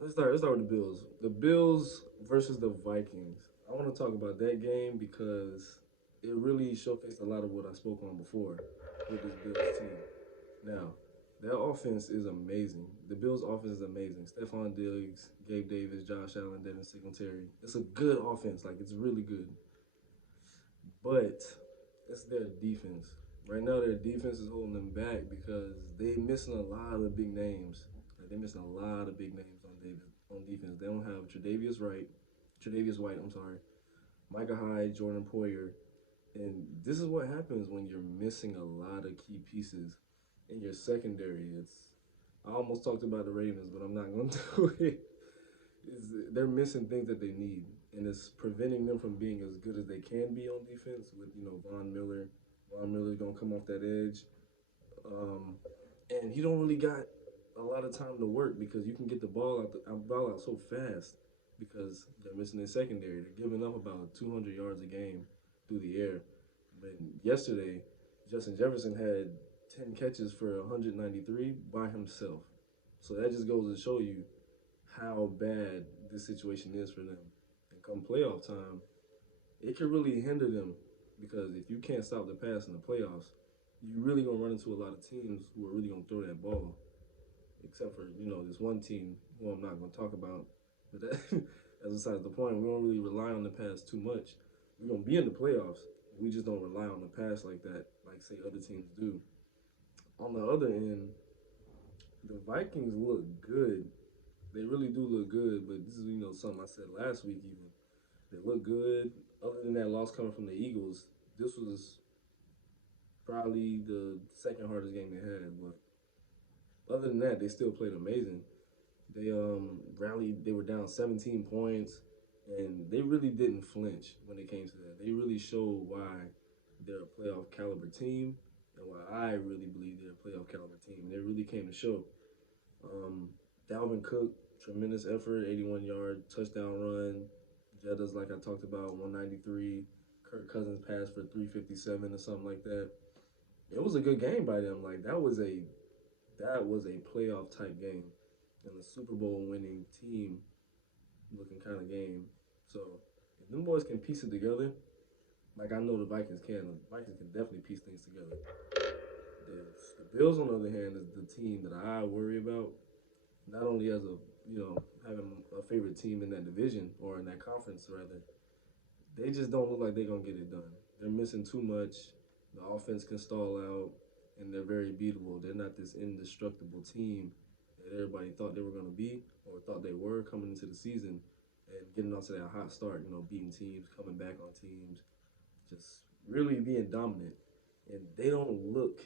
Let's start with the Bills. The Bills versus the Vikings. I want to talk about that game because it really showcased a lot of what I spoke on before with this Bills team. Now, their offense is amazing. The Bills' offense is amazing. Stephon Diggs, Gabe Davis, Josh Allen, Devin Singletary. It's a good offense. Like it's really good. But it's their defense. Right now, their defense is holding them back because they missing a lot of big names. Like they're missing a lot of big names on defense. They don't have Tre'Davious White. I'm sorry, Micah Hyde, Jordan Poyer, and this is what happens when you're missing a lot of key pieces in your secondary. I almost talked about the Ravens, but I'm not going to do it. They're missing things that they need, and it's preventing them from being as good as they can be on defense. With Von Miller, Von Miller's gonna come off that edge, um, and he don't really got a lot of time to work because you can get the ball out so fast because they're missing their secondary. They're giving up about 200 yards a game through the air. But yesterday, Justin Jefferson had 10 catches for 193 by himself. So that just goes to show you how bad this situation is for them. And come playoff time, it could really hinder them because if you can't stop the pass in the playoffs, you really gonna run into a lot of teams who are really gonna throw that ball. Except for this one team who I'm not gonna talk about, but that's besides the point. We don't really rely on the pass too much. We're gonna be in the playoffs. We just don't rely on the pass like that, like say other teams do. On the other end, the Vikings look good. They really do look good, but this is something I said last week even. They look good. Other than that loss coming from the Eagles, this was probably the second hardest game they had. But other than that, they still played amazing. They rallied. They were down 17 points, and they really didn't flinch when it came to that. They really showed why they're a playoff caliber team, and why I really believe they're a playoff caliber team. And they really came to show. Um, Dalvin Cook, tremendous effort, 81-yard touchdown run. Jettas, like I talked about, 193. Kirk Cousins passed for 357 or something like that. It was a good game by them. Like that was a playoff type game and a Super Bowl winning team looking kind of game. So if them boys can piece it together, like I know the Vikings can, the Vikings can definitely piece things together. The Bills, on the other hand, is the team that I worry about. Not only as having a favorite team in that division or in that conference rather, they just don't look like they're gonna get it done. They're missing too much. The offense can stall out, and they're very beatable. They're not this indestructible team that everybody thought they were gonna be or thought they were coming into the season and getting off to that hot start. Beating teams, coming back on teams, just really being dominant. And they don't look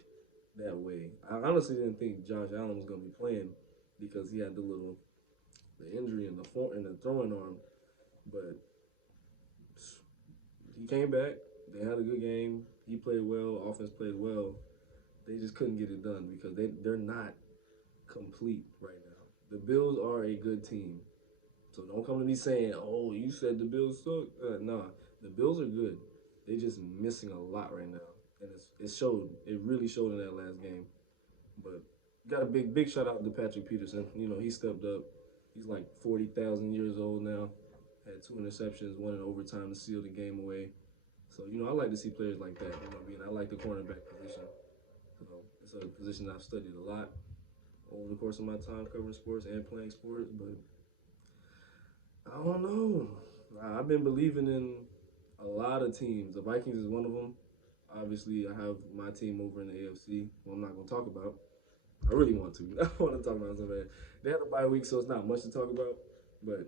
that way. I honestly didn't think Josh Allen was gonna be playing because he had the injury in the throwing arm, but he came back. They had a good game. He played well. Offense played well. They just couldn't get it done because they're not complete right now. The Bills are a good team, so don't come to me saying, "Oh, you said the Bills suck." Nah, the Bills are good. They just missing a lot right now, and it showed. It really showed in that last game. But got a big shout out to Patrick Peterson. He stepped up. He's like 40,000 years old now. Had two interceptions, one in overtime to seal the game away. So I like to see players like that. I like the cornerback position. So it's a position I've studied a lot over the course of my time covering sports and playing sports. But I don't know. I've been believing in a lot of teams. The Vikings is one of them. Obviously, I have my team over in the AFC. Well, I'm not gonna talk about. I really want to. I want to talk about something. They had a bye week, so it's not much to talk about. But